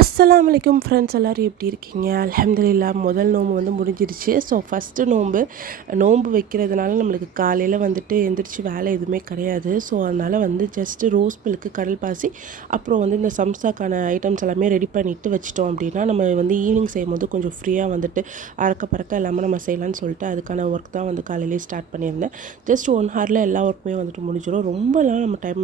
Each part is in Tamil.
அஸ்லாம் வலைக்கும் ஃப்ரெண்ட்ஸ் எல்லோரும் எப்படி இருக்கீங்க? அலமதுல்லா முதல் நோன்பு வந்து முடிஞ்சிருச்சு. ஸோ ஃபஸ்ட்டு நோம்பு நோம்பு வைக்கிறதுனால நம்மளுக்கு காலையில் வந்துட்டு எந்திரிச்சு வேலை எதுவுமே கிடையாது. ஸோ அதனால் வந்து ஜஸ்ட்டு ரோஸ் மில்க்கு கடல் பாசி அப்புறம் வந்து இந்த சம்சாக்கான ஐட்டம்ஸ் எல்லாமே ரெடி பண்ணிவிட்டு வச்சிட்டோம் அப்படின்னா நம்ம வந்து ஈவினிங் செய்யும்போது கொஞ்சம் ஃப்ரீயாக வந்துட்டு அறக்க பறக்க எல்லாமே நம்ம செய்யலாம்னு சொல்லிட்டு அதுக்கான ஒர்க் தான் வந்து காலையிலேயே ஸ்டார்ட் பண்ணியிருந்தேன். ஜஸ்ட் ஒன் ஹாரில் எல்லா ஒர்க்குமே வந்துட்டு முடிஞ்சிடும் ரொம்பலாம் நம்ம டைம்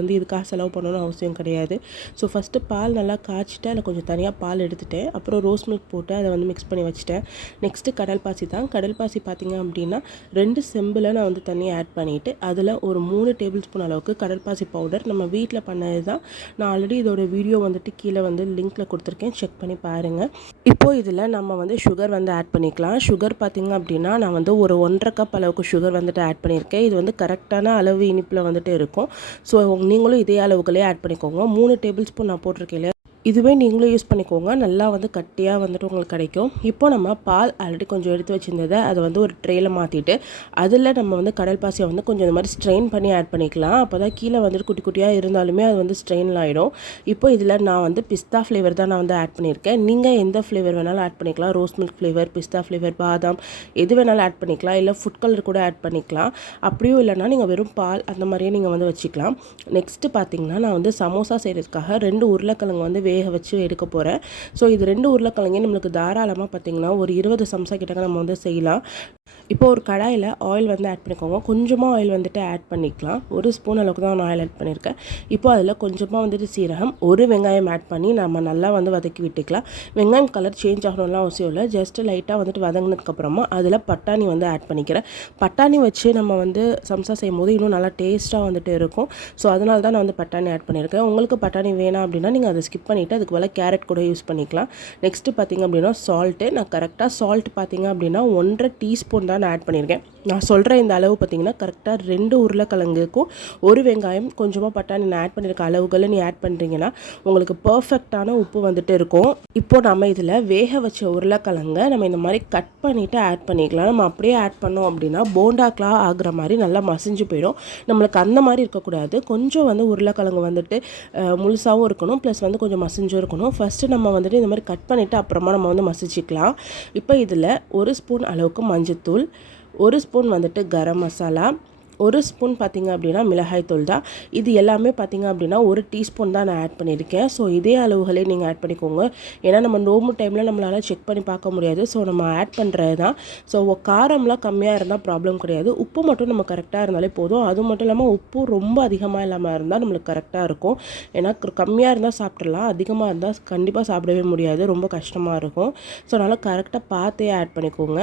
வந்து இதுக்காக செலவு பண்ணணும்னு அவசியம் கிடையாது. ஸோ ஃபஸ்ட்டு பால் நல்லா காய்ச்சி வச்சுட்டு அதில் கொஞ்சம் தனியாக பால் எடுத்துட்டேன். அப்புறம் ரோஸ் மில்க் போட்டு அதை வந்து மிக்ஸ் பண்ணி வச்சுட்டேன். நெக்ஸ்ட்டு கடல் பாசி தான். கடல் பாசி பார்த்திங்க அப்படின்னா ரெண்டு செம்பில் நான் வந்து தண்ணியை ஆட் பண்ணிவிட்டு அதில் ஒரு மூணு டேபிள் ஸ்பூன் அளவுக்கு கடல் பாசி பவுடர் நம்ம வீட்டில் பண்ணது தான். நான் ஆல்ரெடி இதோட வீடியோ வந்துட்டு கீழே வந்து லிங்க்கில் கொடுத்துருக்கேன். செக் பண்ணி பாருங்கள் இப்போது இதில் நம்ம வந்து சுகர் வந்து ஆட் பண்ணிக்கலாம். சுகர் பார்த்திங்க அப்படின்னா நான் வந்து ஒரு ஒன்றரை கப் அளவுக்கு சுகர் வந்துட்டு ஆட் பண்ணியிருக்கேன். இது வந்து கரெக்டான அளவு இனிப்பில் வந்துட்டு இருக்கும். ஸோ நீங்களும் இதே அளவுகளே ஆட் பண்ணிக்கோங்க. மூணு டேபிள் ஸ்பூன் நான் போட்டிருக்கேன் இதுவே நீங்களும் யூஸ் பண்ணிக்கோங்க. நல்லா வந்து கட்டியாக வந்துட்டு உங்களுக்கு கிடைக்கும். இப்போ நம்ம பால் ஆல்ரெடி கொஞ்சம் எடுத்து வச்சுருந்ததை அதை வந்து ஒரு ட்ரேயில் மாற்றிட்டு அதில் நம்ம வந்து கடல் பாசியை வந்து கொஞ்சம் இந்த மாதிரி ஸ்ட்ரெயின் பண்ணி ஆட் பண்ணிக்கலாம். அப்போ தான் கீழே வந்துட்டு குட்டி குட்டியாக இருந்தாலுமே அது வந்து ஸ்ட்ரெயின் ஆகிடும் இப்போ இதில் நான் வந்து பிஸ்தா ஃப்ளேவர் தான் நான் வந்து ஆட் பண்ணியிருக்கேன். நீங்கள் எந்த ஃப்ளேவர் வேணாலும் ஆட் பண்ணிக்கலாம். ரோஸ் மில்க் ஃப்ளேவர் பிஸ்தா ஃப்ளேவர் பாதாம் எது வேணாலும் ஆட் பண்ணிக்கலாம். இல்லை ஃபுட் கலர் கூட ஆட் பண்ணிக்கலாம். அப்படியும் இல்லைனா நீங்கள் வெறும் பால் அந்த மாதிரியே நீங்கள் வந்து வச்சுக்கலாம். நெக்ஸ்ட்டு பார்த்தீங்கன்னா நான் வந்து சமோசா செய்கிறதுக்காக ரெண்டு உருளைக்கிழங்கு வந்து வேக வச்சு எடுக்க போகிறேன் ஸோ இது ரெண்டு உருளைக்கிழங்கு நம்மளுக்கு தாராளமாக பார்த்திங்கன்னா ஒரு இருபது சம்சா கிட்டக்க நம்ம வந்து செய்யலாம். இப்போ ஒரு கடாயில் ஆயில் வந்து ஆட் பண்ணிக்கோங்க. கொஞ்சமாக ஆயில் வந்துட்டு ஆட் பண்ணிக்கலாம். ஒரு ஸ்பூன் அளவுக்கு தான் நான் ஆயில் ஆட் பண்ணியிருக்கேன். இப்போ அதில் கொஞ்சமாக வந்துட்டு சீரகம் ஒரு வெங்காயம் ஆட் பண்ணி நம்ம நல்லா வந்து வதக்கி விட்டுக்கலாம். வெங்காயம் கலர் சேஞ்ச் ஆகணும்லாம் அவசியம் இல்லை. ஜஸ்ட்டு லைட்டாக வந்துட்டு வதங்கினதுக்கப்புறமா அதில் பட்டாணி வந்து ஆட் பண்ணிக்கிறேன். பட்டாணி வச்சு நம்ம வந்து சம்சா செய்யும் போது இன்னும் நல்லா டேஸ்ட்டாக வந்துட்டு இருக்கும். ஸோ அதனால தான் நான் வந்து பட்டாணி ஆட் பண்ணியிருக்கேன். உங்களுக்கு பட்டாணி வேணாம் அப்படின்னா நீங்கள் அதை ஸ்கிப் பண்ணிவிட்டு அதுக்கு மேலே கேரட் கூட யூஸ் பண்ணிக்கலாம். நெக்ஸ்ட்டு பார்த்திங்க அப்படின்னா சால்ட்டு நான் கரெக்டாக சால்ட் பார்த்திங்க அப்படின்னா ஒன்றரை டீஸ்பூன் தான் நான் ஆட் பண்ணியிருக்கேன். நான் சொல்கிற இந்த அளவு பார்த்திங்கன்னா கரெக்டாக ரெண்டு உருளைக்கிழங்குக்கும் ஒரு வெங்காயம் கொஞ்சமாக பட்டாணி நான் ஆட் பண்ணியிருக்க அளவுகளை நீ ஆட் பண்ணுறீங்கன்னா உங்களுக்கு பர்ஃபெக்டான உப்பு வந்துட்டு இருக்கும். இப்போது நம்ம இதில் வேக வச்ச உருளைக்கிழங்கை நம்ம இந்த மாதிரி கட் பண்ணிவிட்டு ஆட் பண்ணிக்கலாம். நம்ம அப்படியே ஆட் பண்ணோம் அப்படின்னா போண்டாக்கெலாம் ஆகிற மாதிரி நல்லா மசிஞ்சு போயிடும். நம்மளுக்கு அந்த மாதிரி இருக்கக்கூடாது. கொஞ்சம் வந்து உருளைக்கிழங்கு வந்துட்டு முழுசாகவும் இருக்கணும். ப்ளஸ் வந்து கொஞ்சம் மசிஞ்சும் இருக்கணும். ஃபஸ்ட்டு நம்ம வந்துட்டு இந்த மாதிரி கட் பண்ணிவிட்டு அப்புறமா நம்ம வந்து மசிச்சிக்கலாம். இப்போ இதில் ஒரு ஸ்பூன் அளவுக்கு மஞ்சள் தூள் ஒரு ஸ்பூன் வந்துட்டு கரம் மசாலா ஒரு ஸ்பூன் பார்த்திங்க அப்படின்னா மிளகாய் தூள் தான். இது எல்லாமே பார்த்திங்க அப்படின்னா ஒரு டீஸ்பூன் தான் நான் ஆட் பண்ணியிருக்கேன். ஸோ இதே அளவுகளே நீங்கள் ஆட் பண்ணிக்கோங்க. ஏன்னா நம்ம நோம்பு டைமில் நம்மளால் செக் பண்ணி பார்க்க முடியாது. ஸோ நம்ம ஆட் பண்ணுறது தான். ஸோ காரம்லாம் கம்மியாக இருந்தால் ப்ராப்ளம் கிடையாது. உப்பு மட்டும் நம்ம கரெக்டாக இருந்தாலே போதும். அது மட்டும் இல்லாமல் உப்பு ரொம்ப அதிகமாக இல்லாமல் இருந்தால் நம்மளுக்கு கரெக்டாக இருக்கும். ஏன்னா கம்மியாக இருந்தால் சாப்பிட்றலாம் அதிகமாக இருந்தால் கண்டிப்பாக சாப்பிடவே முடியாது. ரொம்ப கஷ்டமாக இருக்கும். ஸோ அதனால் கரெக்டாக பார்த்தே ஆட் பண்ணிக்கோங்க.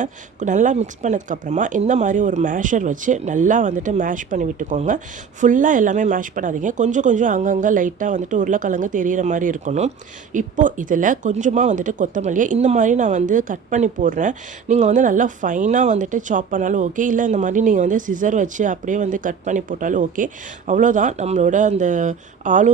நல்லா மிக்ஸ் பண்ணதுக்கப்புறமா இந்த மாதிரி ஒரு மேஷர் வச்சு நல்லா வந்துட்டு வந்துட்டு மேஷ் பண்ணி விட்டுக்கோங்க. ஃபுல்லாக எல்லாமே மேஷ் பண்ணாதீங்க. கொஞ்சம் கொஞ்சம் அங்கங்கே லைட்டாக வந்துட்டு உருளைக்கிழங்கு தெரிகிற மாதிரி இருக்கணும். இப்போது இதில் கொஞ்சமாக வந்துட்டு கொத்தமல்லியை இந்த மாதிரி நான் வந்து கட் பண்ணி போடுறேன். நீங்கள் வந்து நல்லா ஃபைனாக வந்துட்டு சாப் பண்ணாலும் ஓகே இல்லை இந்த மாதிரி நீங்கள் வந்து சிசர் வச்சு அப்படியே வந்து கட் பண்ணி போட்டாலும் ஓகே அவ்வளோதான் நம்மளோட அந்த ஆலு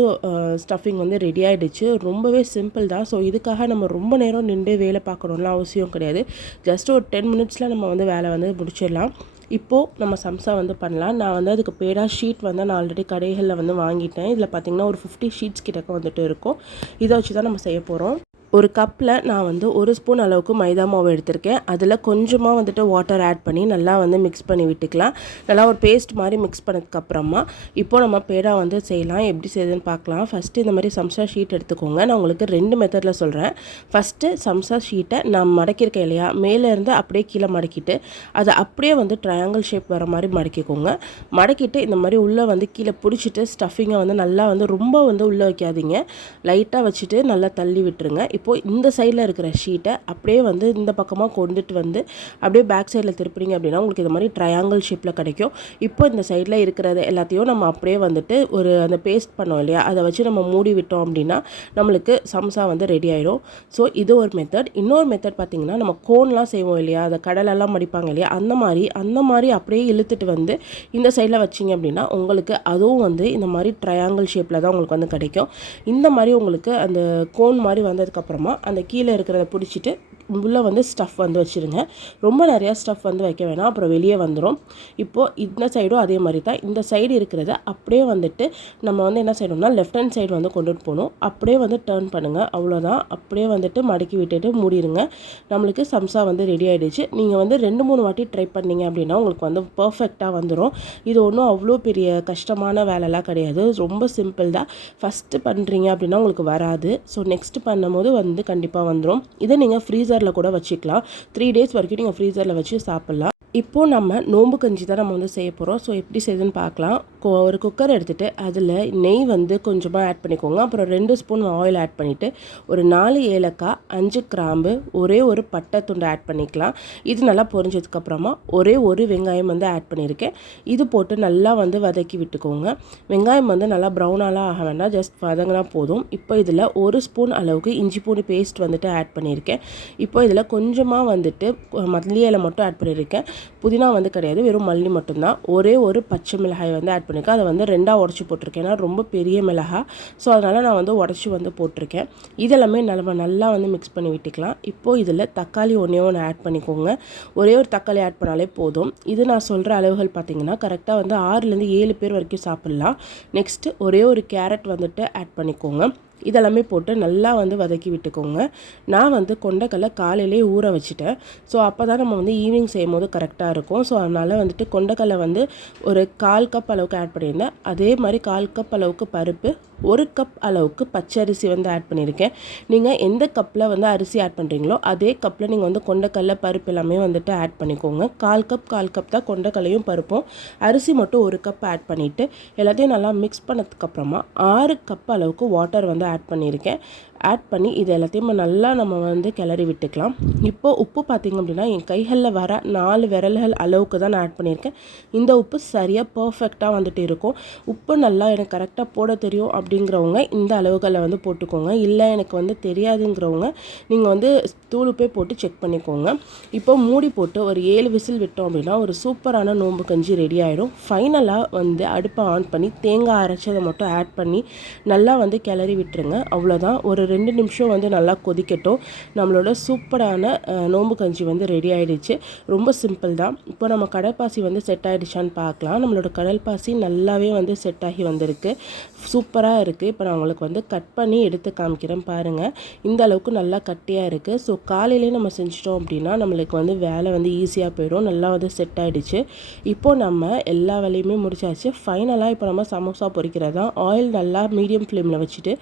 ஸ்டஃபிங் வந்து ரெடி ஆகிடுச்சு ரொம்பவே சிம்பிள் தான். ஸோ இதுக்காக நம்ம ரொம்ப நேரம் நின்று வேலை பார்க்கணும்லாம் அவசியம் கிடையாது. ஜஸ்ட் ஒரு டென் மினிட்ஸில் நம்ம வந்து வேலை வந்து முடிச்சிடலாம். இப்போது நம்ம சம்சா வந்து பண்ணலாம். நான் வந்து அதுக்கு பேடா ஷீட் வந்து நான் ஆல்ரெடி கடைகளில் வந்து வாங்கிட்டேன். இதில் பார்த்திங்கன்னா ஒரு ஃபிஃப்டி ஷீட்ஸ் கிட்டக்க வந்துட்டு இருக்கும். இதை வச்சு தான் நம்ம செய்ய போகிறோம் ஒரு கப்பில் நான் வந்து ஒரு ஸ்பூன் அளவுக்கு மைதா மாவு எடுத்திருக்கேன். அதில் கொஞ்சமாக வந்துட்டு வாட்டர் ஆட் பண்ணி நல்லா வந்து மிக்ஸ் பண்ணி விட்டுக்கலாம். நல்லா ஒரு பேஸ்ட் மாதிரி மிக்ஸ் பண்ணதுக்கப்புறமா இப்போ நம்ம பேடா வந்து செய்யலாம். எப்படி செய்யுதுன்னு பார்க்கலாம். ஃபஸ்ட்டு இந்த மாதிரி சம்சா ஷீட் எடுத்துக்கோங்க. நான் உங்களுக்கு ரெண்டு மெத்தடில் சொல்கிறேன் ஃபஸ்ட்டு சம்சா ஷீட்டை நான் மடக்கியிருக்கேன் இல்லையா? மேலேருந்து அப்படியே கீழே மடக்கிட்டு அதை அப்படியே வந்து ட்ரையாங்கிள் ஷேப் வர மாதிரி மடக்கிக்கோங்க. மடக்கிட்டு இந்த மாதிரி உள்ளே வந்து கீழே பிடிச்சிட்டு ஸ்டஃபிங்கை வந்து நல்லா வந்து ரொம்ப வந்து உள்ளே வைக்காதீங்க. லைட்டாக வச்சுட்டு நல்லா தள்ளி விட்டுருங்க. இப்போது இந்த சைடில் இருக்கிற ஷீட்டை அப்படியே வந்து இந்த பக்கமாக கொண்டுட்டு வந்து அப்படியே பேக் சைடில் திருப்பினீங்க அப்படின்னா உங்களுக்கு இந்த மாதிரி ட்ரையாங்கிள் ஷேப்பில் கிடைக்கும். இப்போ இந்த சைடில் இருக்கிறது எல்லாத்தையும் நம்ம அப்படியே வந்துட்டு ஒரு அந்த பேஸ்ட் பண்ணோம் இல்லையா? அதை வச்சு நம்ம மூடி விட்டோம் அப்படின்னா நம்மளுக்கு சம்சா வந்து ரெடி ஆகிடும் ஸோ இது ஒரு மெத்தட் இன்னொரு மெத்தட் பார்த்திங்கன்னா நம்ம கோன்லாம் செய்வோம் இல்லையா? அதை கடலெல்லாம் மடிப்பாங்க இல்லையா? அந்த மாதிரி அந்த மாதிரி அப்படியே இழுத்துட்டு வந்து இந்த சைடில் வச்சிங்க அப்படின்னா உங்களுக்கு அதுவும் வந்து இந்த மாதிரி ட்ரையாங்கிள் ஷேப்பில் தான் உங்களுக்கு வந்து கிடைக்கும். இந்த மாதிரி உங்களுக்கு அந்த கோன் மாதிரி வந்ததுக்கப்புறம் அப்புறமா அந்த கீழே இருக்கிறத பிடிச்சிட்டு உள்ளே வந்து ஸ்டஃப் வந்து வச்சுருங்க. ரொம்ப நிறையா ஸ்டஃப் வந்து வைக்க வேணாம். அப்புறம் வெளியே வந்துடும் இப்போது இந்த சைடும் அதே மாதிரி தான் இந்த சைடு இருக்கிறத அப்படியே வந்துட்டு நம்ம வந்து என்ன செய்யணும்னா லெஃப்ட் ஹேண்ட் சைடு வந்து கொண்டுட்டு போகணும். அப்படியே வந்து டேர்ன் பண்ணுங்கள் அவ்வளோதான் அப்படியே வந்துட்டு மடக்கி விட்டுட்டு மூடிடுங்க நம்மளுக்கு சம்சா வந்து ரெடி ஆகிடுச்சு நீங்கள் வந்து ரெண்டு மூணு வாட்டி ட்ரை பண்ணீங்க அப்படின்னா உங்களுக்கு வந்து பர்ஃபெக்டாக வந்துடும் இது ஒன்றும் அவ்வளோ பெரிய கஷ்டமான வேலைலாம் கிடையாது. ரொம்ப சிம்பிள் தான். ஃபஸ்ட்டு பண்ணுறீங்க அப்படின்னா உங்களுக்கு வராது. ஸோ நெக்ஸ்ட் பண்ணும்போது வந்து கண்டிப்பாக வந்துடும் இதை நீங்கள் ஃப்ரீசரில் கூட வச்சுக்கலாம். த்ரீ டேஸ் வரைக்கும் நீங்கள் ஃப்ரீசரில் வச்சு சாப்பிட்லாம். இப்போது நம்ம நோம்பு கஞ்சி தான் நம்ம வந்து செய்ய போகிறோம் ஸோ எப்படி செய்யுதுன்னு பார்க்கலாம். ஒரு குக்கர் எடுத்துகிட்டு அதில் நெய் வந்து கொஞ்சமாக ஆட் பண்ணிக்கோங்க. அப்புறம் ரெண்டு ஸ்பூன் ஆயில் ஆட் பண்ணிவிட்டு ஒரு நாலு ஏலக்காய் அஞ்சு கிராம்பு ஒரே ஒரு பட்டை துண்டு ஆட் பண்ணிக்கலாம். இது நல்லா பொரிஞ்சதுக்கப்புறமா ஒரே ஒரு வெங்காயம் வந்து ஆட் பண்ணியிருக்கேன் இது போட்டு நல்லா வந்து வதக்கி விட்டுக்கோங்க. வெங்காயம் வந்து நல்லா ப்ரௌனாலாம் ஆக வேண்டாம். ஜஸ்ட் வதங்கினா போதும். இப்போ இதில் ஒரு ஸ்பூன் அளவுக்கு இஞ்சி பூண்டு பேஸ்ட் வந்துட்டு ஆட் பண்ணியிருக்கேன் இப்போ இதில் கொஞ்சமாக வந்துட்டு மல்லி இலை மட்டும் ஆட் பண்ணியிருக்கேன் புதினா வந்து கிடையாது வெறும் மல்லி மட்டும்தான். ஒரே ஒரு பச்சை மிளகாய் வந்து ஆட் பண்ணியிருக்கேன் அதை வந்து ரெண்டாக உடச்சி போட்டிருக்கேன். ஏன்னா ரொம்ப பெரிய மிளகாய் ஸோ அதனால் நான் வந்து உடச்சி வந்து போட்டிருக்கேன். இதெல்லாமே நம்ம நல்லா வந்து மிக்ஸ் பண்ணி விட்டுக்கலாம். இப்போது இதில் தக்காளி ஒன்றே ஒன்று ஆட் பண்ணிக்கோங்க. ஒரே ஒரு தக்காளி ஆட் பண்ணாலே போதும். இது நான் சொல்கிற அளவுகள் பார்த்திங்கன்னா கரெக்டாக வந்து ஆறுலேருந்து ஏழு பேர் வரைக்கும் சாப்பிட்லாம். நெக்ஸ்ட்டு ஒரே ஒரு கேரட் வந்துட்டு ஆட் பண்ணிக்கோங்க. இதெல்லாமே போட்டு நல்லா வந்து வதக்கி விட்டுக்கோங்க. நான் வந்து கொண்டக்கடலை காலையிலே ஊற வச்சுட்டேன். ஸோ அப்போ தான் நம்ம வந்து ஈவினிங் செய்யும் போது கரெக்டாக இருக்கும். ஸோ அதனால் வந்துட்டு கொண்டக்கடலை வந்து ஒரு கால் கப் அளவுக்கு ஆட் பண்ணியிருந்தேன். அதே மாதிரி கால் கப் அளவுக்கு பருப்பு ஒரு கப் அளவுக்கு பச்சரிசி வந்து ஆட் பண்ணியிருக்கேன். நீங்கள் எந்த கப்பில் வந்து அரிசி ஆட் பண்ணுறீங்களோ அதே கப்பில் நீங்கள் வந்து கொண்டக்கடலை பருப்பு எல்லாமே வந்துட்டு ஆட் பண்ணிக்கோங்க. கால் கப் கால் கப் தான் கொண்டக்கடலையும் பருப்பும். அரிசி மட்டும் ஒரு கப் ஆட் பண்ணிவிட்டு எல்லாத்தையும் நல்லா மிக்ஸ் பண்ணதுக்கப்புறமா ஆறு கப் அளவுக்கு வாட்டர் வந்து ஆட் பண்ணியிருக்கேன். ஆட் பண்ணி இது எல்லாத்தையும் நல்லா நம்ம வந்து கிளறி விட்டுக்கலாம். இப்போது உப்பு பார்த்திங்க அப்படின்னா என் கைகளில் வர நாலு விரல்கள் அளவுக்கு தான் நான் ஆட் பண்ணியிருக்கேன். இந்த உப்பு சரியாக பர்ஃபெக்டாக வந்துட்டு இருக்கும். உப்பு நல்லா எனக்கு கரெக்டாக போட தெரியும் அப்படி அப்படிங்கிறவங்க இந்த அளவுகளில் வந்து போட்டுக்கோங்க. இல்லை எனக்கு வந்து தெரியாதுங்கிறவங்க நீங்கள் வந்து தூளுப்பே போட்டு செக் பண்ணிக்கோங்க. இப்போ மூடி போட்டு ஒரு ஏழு விசில் விட்டோம் அப்படின்னா ஒரு சூப்பரான நோம்பு கஞ்சி ரெடி ஆகிடும் ஃபைனலாக வந்து அடுப்பை ஆன் பண்ணி தேங்காய் அரைச்சதை மட்டும் ஆட் பண்ணி நல்லா வந்து கிளறி விட்டுருங்க. அவ்வளோதான் ஒரு ரெண்டு நிமிஷம் வந்து நல்லா கொதிக்கட்டும். நம்மளோட சூப்பரான நோம்பு கஞ்சி வந்து ரெடி ஆகிடுச்சு ரொம்ப சிம்பிள் தான். இப்போ நம்ம கடற்பாசி வந்து செட் ஆகிடுச்சான்னு பார்க்கலாம். நம்மளோட கடல் பாசி நல்லாவே வந்து செட் ஆகி வந்திருக்கு. சூப்பராக இருக்குது இப்போ நான் உங்களுக்கு வந்து கட் பண்ணி எடுத்து காமிக்கிறேன் பாருங்கள் இந்த அளவுக்கு நல்லா கட்டியாக இருக்குது ஸோ காலையிலே நம்ம செஞ்சிட்டோம் அப்படின்னா நம்மளுக்கு வந்து வேலை வந்து ஈஸியாக போயிடும். நல்லா வந்து செட் ஆகிடுச்சு இப்போது நம்ம எல்லா வேலையுமே முடிச்சாச்சு. ஃபைனலாக இப்போ நம்ம சமோசா பொறிக்கிறதா ஆயில் நல்லா மீடியம் ஃப்ளேமில் வச்சுட்டு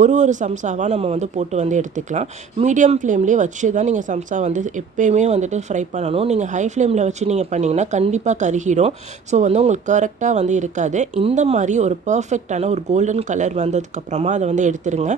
ஒரு ஒரு சம்சாவாக நம்ம வந்து போட்டு வந்து எடுத்துக்கலாம். மீடியம் ஃப்ளேம்லேயே வச்சு தான் நீங்கள் சம்சா வந்து எப்போயுமே வந்துட்டு ஃப்ரை பண்ணணும். நீங்கள் ஹை ஃப்ளேமில் வச்சு நீங்கள் பண்ணிங்கன்னா கண்டிப்பாக கருகிடும். ஸோ வந்து உங்களுக்கு கரெக்டாக வந்து இருக்காது. இந்த மாதிரி ஒரு பர்ஃபெக்டான ஒரு கோல்டன் கலர் வந்ததுக்கப்புறமா அதை வந்து எடுத்துருங்க.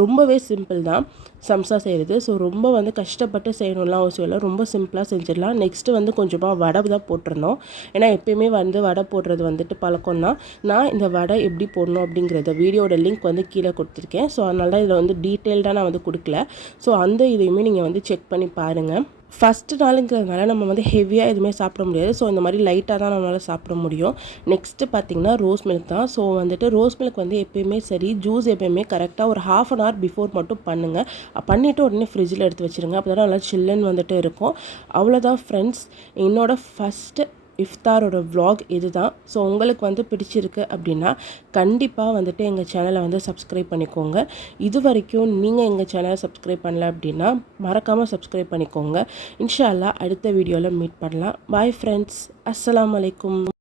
ரொம்பவே சிம்பிள் தான். சம்சா செய்கிறது ஸோ ரொம்ப வந்து கஷ்டப்பட்டு செய்யணும்லாம் அவசியம் இல்லை. ரொம்ப சிம்பிளாக செஞ்சிடலாம். நெக்ஸ்ட்டு வந்து கொஞ்சமாக வடை தான் போட்டிருந்தோம் ஏன்னா எப்பயுமே வந்து வடை போடுறது வந்துட்டு பழக்கம் தான். நான் இந்த வடை எப்படி போடணும் அப்படிங்கிறத வீடியோட லிங்க் வந்து கீழே கொடுத்துருக்கேன். ஸோ அதனால தான் இதில் வந்து டீட்டெயில்டாக நான் வந்து கொடுக்கல. ஸோ அந்த இதையுமே நீங்கள் வந்து செக் பண்ணி பாருங்கள் ஃபஸ்ட்டு நாளுங்கிறதுனால நம்ம வந்து ஹெவியாக எதுவுமே சாப்பிட முடியாது. ஸோ இந்த மாதிரி லைட்டாக தான் நம்மளால் சாப்பிட முடியும். நெக்ஸ்ட்டு பார்த்திங்கன்னா ரோஸ் மில்க் தான். ஸோ வந்துட்டு ரோஸ் மில்க் வந்து எப்பயுமே சரி ஜூஸ் எப்பயுமே கரெக்டாக ஒரு ஹாஃப் அன் ஹவர் பிஃபோர் மட்டும் பண்ணுங்கள் பண்ணிவிட்டு உடனே ஃப்ரிட்ஜில் எடுத்து வச்சுருங்க. அப்போ தான் நல்லா சில்லுன்னு வந்துட்டு இருக்கும். அவ்வளோதான் ஃப்ரெண்ட்ஸ் என்னோடய ஃபஸ்ட்டு இஃப்தாரோட வ்ளாக் இது தான் ஸோ உங்களுக்கு வந்து பிடிச்சிருக்கு அப்படின்னா கண்டிப்பாக வந்துட்டு எங்கள் சேனலை வந்து சப்ஸ்கிரைப் பண்ணிக்கோங்க. இது வரைக்கும் நீங்கள் எங்கள் சேனலை சப்ஸ்கிரைப் பண்ணல அப்படின்னா மறக்காமல் சப்ஸ்கிரைப் பண்ணிக்கோங்க. இன்ஷால்லா அடுத்த வீடியோவில் மீட் பண்ணலாம். பாய் ஃப்ரெண்ட்ஸ் அஸ்லாம் வலைக்கும்